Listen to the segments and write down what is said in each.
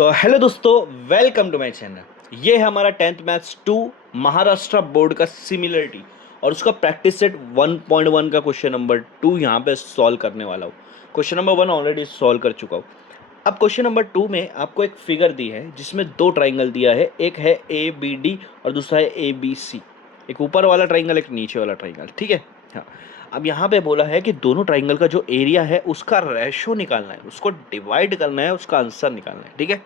तो हेलो दोस्तों, welcome to my channel. ये है हमारा 10th मैथ्स 2 महाराष्ट्र बोर्ड का सिमिलरिटी और उसका प्रैक्टिस सेट 1.1 का क्वेश्चन नंबर 2 यहाँ पे सॉल्व करने वाला हूँ। क्वेश्चन नंबर 1 ऑलरेडी सॉल्व कर चुका हूँ। अब क्वेश्चन नंबर 2 में आपको एक फिगर दी है जिसमें दो ट्राइंगल दिया है, एक है ए बी डी और दूसरा है ए बी सी। एक ऊपर वाला ट्राइंगल, एक नीचे वाला ट्राइंगल, ठीक है। हाँ, अब यहाँ पे बोला है कि दोनों ट्राइंगल का जो एरिया है उसका रेशो निकालना है, उसको डिवाइड करना है, उसका आंसर निकालना है, ठीक है।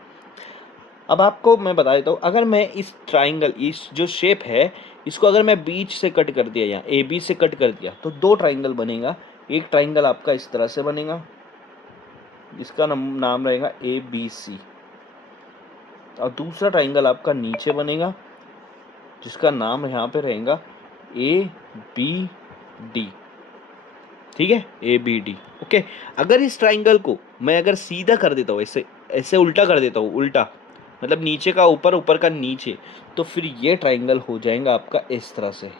अब आपको मैं बता देता हूँ, अगर मैं इस ट्राइंगल, इस जो शेप है, इसको अगर मैं बीच से कट कर दिया या ए बी से कट कर दिया तो दो ट्राइंगल बनेगा। एक ट्राइंगल आपका इस तरह से बनेगा, इसका नाम रहेगा ए बी सी, और दूसरा ट्राइंगल आपका नीचे बनेगा जिसका नाम यहाँ पे रहेगा ए बी डी, ठीक है, ए बी डी। ओके, अगर इस ट्राइंगल को मैं अगर सीधा कर देता हूँ, ऐसे ऐसे उल्टा कर देता हूँ, उल्टा मतलब नीचे का ऊपर, ऊपर का नीचे, तो फिर ये ट्राइंगल हो जाएगा आपका इस तरह से।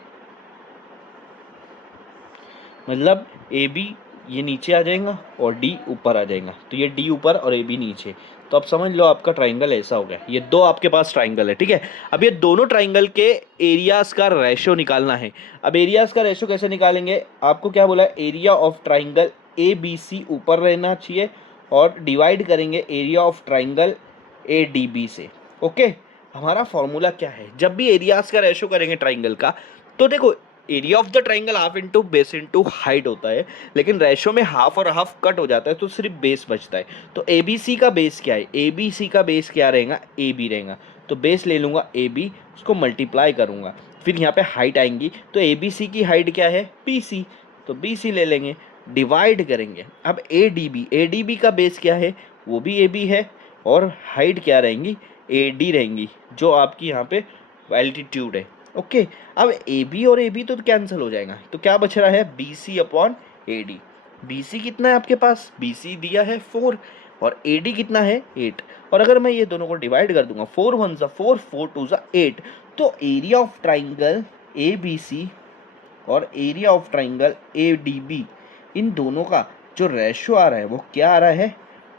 मतलब ए बी ये नीचे आ जाएगा और डी ऊपर आ जाएगा, तो ये डी ऊपर और ए बी नीचे। तो आप समझ लो आपका ट्राइंगल ऐसा हो गया। ये दो आपके पास ट्राइंगल है, ठीक है। अब ये दोनों ट्राइंगल के एरियाज का रेशो निकालना है। अब एरियाज का रेशो कैसे निकालेंगे? आपको क्या बोला है? Area of triangle A B C ऊपर रहना चाहिए और डिवाइड करेंगे area of triangle A D B से। ओके, हमारा फॉर्मूला क्या है? जब भी एरियाज का रेशो करेंगे ट्राइंगल का, तो देखो area of the triangle half into base into height होता है, लेकिन रेशो में हाफ और हाफ कट हो जाता है तो सिर्फ बेस बचता है। तो ए बी सी का बेस क्या है? ए बी सी का बेस क्या रहेगा? ए बी रहेगा। तो बेस ले लूँगा ए बी, उसको मल्टीप्लाई करूँगा, फिर यहाँ पे हाइट आएंगी, तो ए बी सी की हाइट क्या है? बी सी, तो बी सी ले लेंगे, डिवाइड करेंगे। अब ए डी बी का बेस क्या है? वो भी ए बी है, और हाइट क्या रहेंगी? ए डी रहेंगी, जो आपकी यहाँ पे एल्टीट्यूड है। ओके, अब ए बी और ए बी तो कैंसिल हो जाएगा, तो क्या बच रहा है? B C upon A D. B C कितना है आपके पास? बी सी दिया है 4, और ए डी कितना है? 8। और अगर मैं ये दोनों को डिवाइड कर दूंगा, 4 1 ज़ा 4, 4 2 ज़ा 8, तो area of triangle A B C और area of triangle A D B, इन दोनों का जो रेशो आ रहा है वो क्या आ रहा है?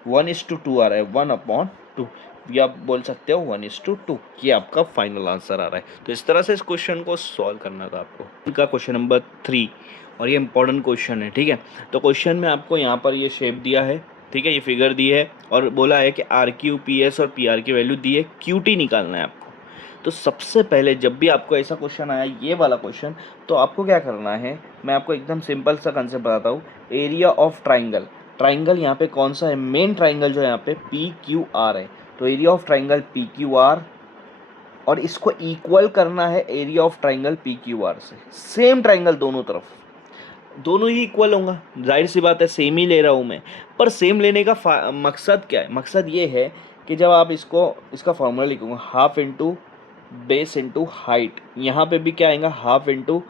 1:2 आ रहा है, 1/2, या बोल सकते हो 1:2। ये आपका फाइनल आंसर आ रहा है। तो इस तरह से इस क्वेश्चन को सॉल्व करना था आपको। इनका क्वेश्चन नंबर 3, और ये इंपॉर्टेंट क्वेश्चन है, ठीक है। तो क्वेश्चन में आपको यहाँ पर ये शेप दिया है, ठीक है, ये फिगर दी है, और बोला है कि आर क्यू पी एस और पी आर की वैल्यू दी है, क्यू टी निकालना है आपको। तो सबसे पहले जब भी आपको ऐसा क्वेश्चन आया, ये वाला क्वेश्चन, तो आपको क्या करना है, मैं आपको एकदम सिंपल सा कंसेप्ट बताता हूँ। एरिया ऑफ ट्राइंगल, ट्राइंगल यहाँ पे कौन सा है? मेन ट्राइंगल जो है यहाँ पे पी क्यू आर है, तो area of triangle P Q R, और इसको इक्वल करना है area of triangle P Q R से। सेम ट्राइंगल दोनों तरफ, दोनों ही इक्वल होगा, जाहिर सी बात है, सेम ही ले रहा हूँ मैं। पर सेम लेने का मकसद क्या है? मकसद ये है कि जब आप इसका फॉर्मूला लिखूंगा, half into base into height, यहाँ पे भी क्या आएगा? Half into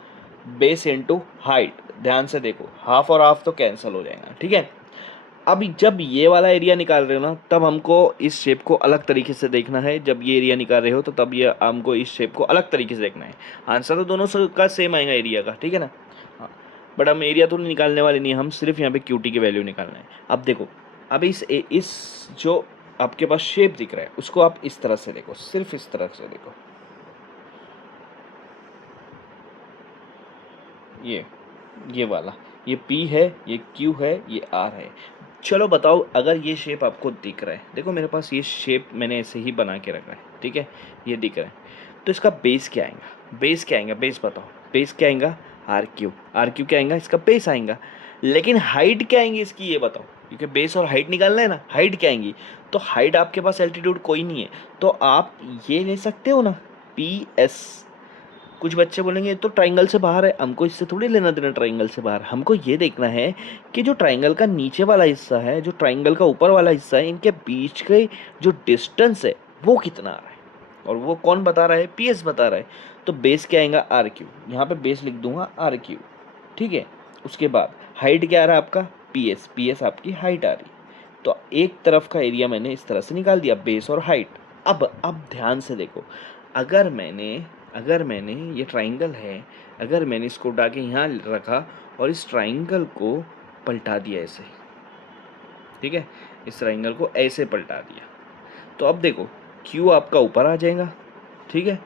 base into height. ध्यान से देखो, हाफ और हाफ तो कैंसिल हो जाएगा, ठीक है। अब जब ये वाला एरिया निकाल रहे हो ना, तब हमको इस शेप को अलग तरीके से देखना है। जब ये एरिया निकाल रहे हो तो तब ये हमको इस शेप को अलग तरीके से देखना है। आंसर तो दोनों का सेम आएगा एरिया का, ठीक है ना। हाँ, बट हम एरिया तो निकालने वाले नहीं, हम सिर्फ यहाँ पे क्यूटी की वैल्यू निकालना है। अब देखो, अब इस जो आपके पास शेप दिख रहा है उसको आप इस तरह से देखो, सिर्फ इस तरह से देखो, ये वाला, ये P है, ये Q है, ये R है। चलो बताओ, अगर ये शेप आपको दिख रहा है, देखो मेरे पास ये शेप मैंने ऐसे ही बना के रखा है, ठीक है, ये दिख रहा है, तो इसका बेस क्या आएगा? बेस क्या आएगा? बेस बताओ, बेस क्या आएगा? आर क्यू क्या आएगा? इसका बेस आएगा। लेकिन हाइट क्या आएंगी इसकी, ये बताओ, क्योंकि बेस और हाइट निकालना है ना। हाइट क्या आएंगी? तो हाइट आपके पास एल्टीट्यूड कोई नहीं है, तो आप ये ले सकते हो ना, पी एस। कुछ बच्चे बोलेंगे तो ट्राइंगल से बाहर है, हमको इससे थोड़ी लेना देना ट्राइंगल से बाहर। हमको ये देखना है कि जो ट्राइंगल का नीचे वाला हिस्सा है, जो ट्राइंगल का ऊपर वाला हिस्सा है, इनके बीच के जो डिस्टेंस है वो कितना आ रहा है, और वो कौन बता रहा है? पी एस बता रहा है। तो बेस क्या आएगा? R Q. यहाँ पे बेस लिख दूंगा आर क्यू, ठीक है। उसके बाद हाइट क्या आ रहा है आपका? P S. पी एस आपकी हाइट आ रही। तो एक तरफ का एरिया मैंने इस तरह से निकाल दिया, बेस और हाइट। अब ध्यान से देखो, अगर मैंने ये ट्राइंगल है, अगर मैंने इसको उठा के यहाँ रखा और इस ट्राइंगल को पलटा दिया ऐसे, ठीक है, इस ट्राइंगल को ऐसे पलटा दिया, तो अब देखो Q आपका ऊपर आ जाएगा, ठीक है,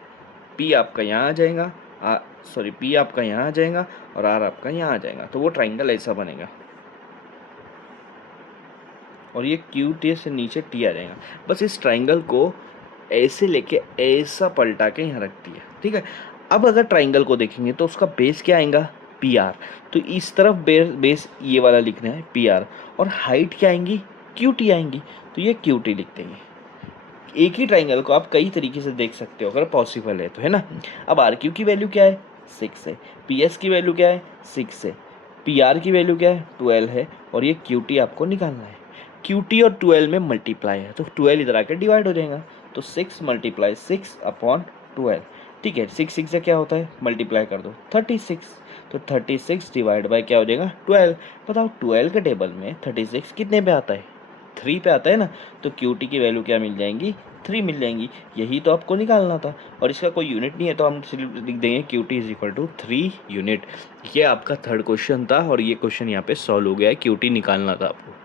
P आपका यहाँ आ जाएगा, P आपका यहाँ आ जाएगा और R आपका यहाँ आ जाएगा। तो वो ट्राइंगल ऐसा बनेगा और ये QT से नीचे T आ जाएगा। बस इस ट्राइंगल को ऐसे लेके ऐसा पलटा के यहाँ रख दिया, ठीक है। अब अगर ट्राइंगल को देखेंगे तो उसका बेस क्या आएगा, PR। तो इस तरफ बेस ये वाला लिखना है PR, और हाइट क्या आएंगी, QT आएंगी। तो ये QT लिख देंगे। एक ही ट्राइंगल को आप कई तरीके से देख सकते हो अगर पॉसिबल है तो, है ना। अब RQ की वैल्यू क्या है, 6 है। PS की वैल्यू क्या है, 6 है। PR की वैल्यू क्या है, 12 है। और ये QT आपको निकालना है। QT और 12 में मल्टीप्लाई है तो 12 इधर आकर डिवाइड हो जाएगा। तो 6 × 6/12, ठीक है। 6 6 से क्या होता है, मल्टीप्लाई कर दो 36। तो 36 डिवाइड बाय क्या हो जाएगा, 12। बताओ 12 के टेबल में 36 कितने पे आता है, 3 पे आता है ना। तो QT की वैल्यू क्या मिल जाएंगी, 3 मिल जाएंगी। यही तो आपको निकालना था और इसका कोई यूनिट नहीं है तो हम सिर्फ लिख देंगे QT = 3 यूनिट। ये आपका थर्ड क्वेश्चन था और ये क्वेश्चन यहाँ पे सॉल्व हो गया है। QT निकालना था आपको।